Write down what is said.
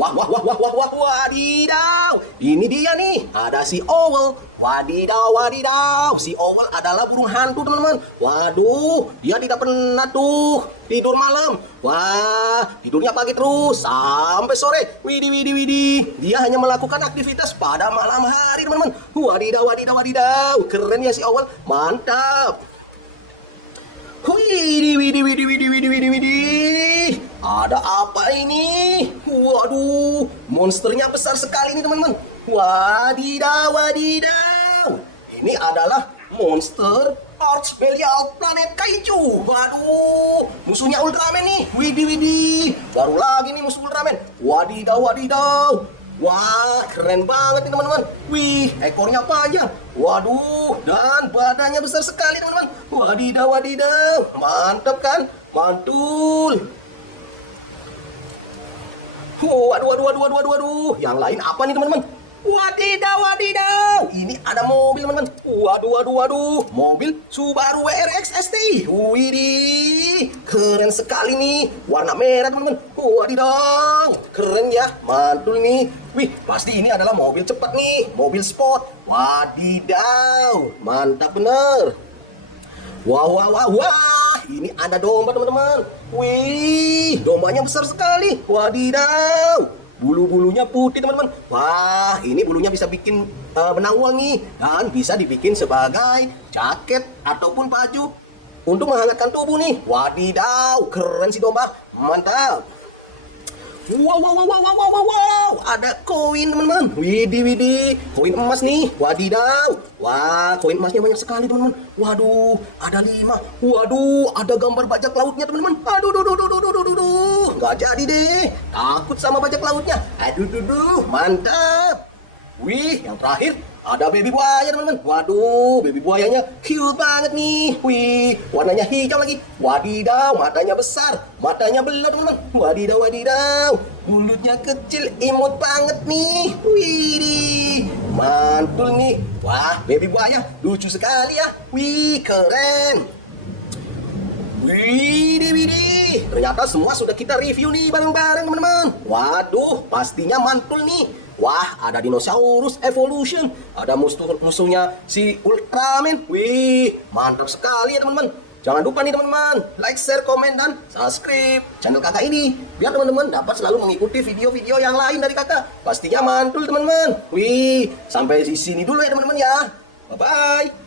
Wah, wah, wah, wah, wah, wah, wadidaw. Ini dia nih, ada si Owl. Wadidaw, wadidaw. Si Owl adalah burung hantu, teman-teman. Waduh, dia tidak pernah tuh tidur malam. Wah, tidurnya pagi terus sampai sore. Widih, widih, widih. Dia hanya melakukan aktivitas pada malam hari, teman-teman. Wadidaw, wadidaw, wadidaw. Keren ya si Owl. Mantap. Widih, widih, widih, widih, widih, widih, widih. Ada apa ini? Waduh, monsternya besar sekali nih teman-teman. Wadidaw, wadidaw. Ini adalah monster Archbelial Planet Kaiju. Waduh, musuhnya Ultraman nih. Widih, widih. Baru lagi nih musuh Ultraman. Wadidaw, wadidaw. Wah, keren banget nih teman-teman. Wih, ekornya panjang. Waduh, dan badannya besar sekali teman-teman. Wadidaw, wadidaw. Mantap kan? Mantul. Waduh, waduh, waduh, waduh, waduh, waduh. Yang lain apa nih teman-teman? Wadidaw, wadidaw. Ini ada mobil teman-teman. Waduh, waduh, waduh. Mobil Subaru WRX ST. Widih, keren sekali nih. Warna merah teman-teman. Wadidaw, keren ya. Mantul nih. Wih, pasti ini adalah mobil cepat nih. Mobil sport. Wadidaw, mantap bener. Wah, wah, wah, wah. Ini ada domba teman-teman. Wih, dombanya besar sekali. Wadidaw. Bulu-bulunya putih teman-teman. Wah, ini bulunya bisa bikin benang nih. Dan bisa dibikin sebagai jaket ataupun baju untuk menghangatkan tubuh nih. Wadidaw, keren si domba. Mantap. Wow, wow, wow, wow, wow, wow, wow. Ada koin teman-teman. Widih, widih. Koin emas nih. Wadidaw. Wah, koin emasnya banyak sekali teman-teman. Waduh, ada 5. Waduh, ada gambar bajak lautnya teman-teman. Aduh, duh, duh, duh, duh, duh, duh, duh. Nggak jadi deh. Takut sama bajak lautnya. Aduh, duh, duh. Mantap. Wih, yang terakhir ada baby buaya teman-teman. Waduh, baby buayanya cute banget nih. Wih, warnanya hijau lagi. Wadidaw, matanya besar, matanya belut teman-teman. Wadidaw, wadidaw. Mulutnya kecil, imut banget nih. Wih, mantul nih. Wah, baby buaya lucu sekali ya. Wih, keren. Widih, widih. Ternyata semua sudah kita review nih bareng-bareng teman-teman. Waduh, pastinya mantul nih. Wah, ada dinosaurus evolution. Ada musuhnya si Ultraman. Wih, mantap sekali ya teman-teman. Jangan lupa nih teman-teman, like, share, komen, dan subscribe channel kakak ini. Biar teman-teman dapat selalu mengikuti video-video yang lain dari kakak. Pastinya mantul teman-teman. Wih, sampai di sini dulu ya teman-teman ya. Bye-bye.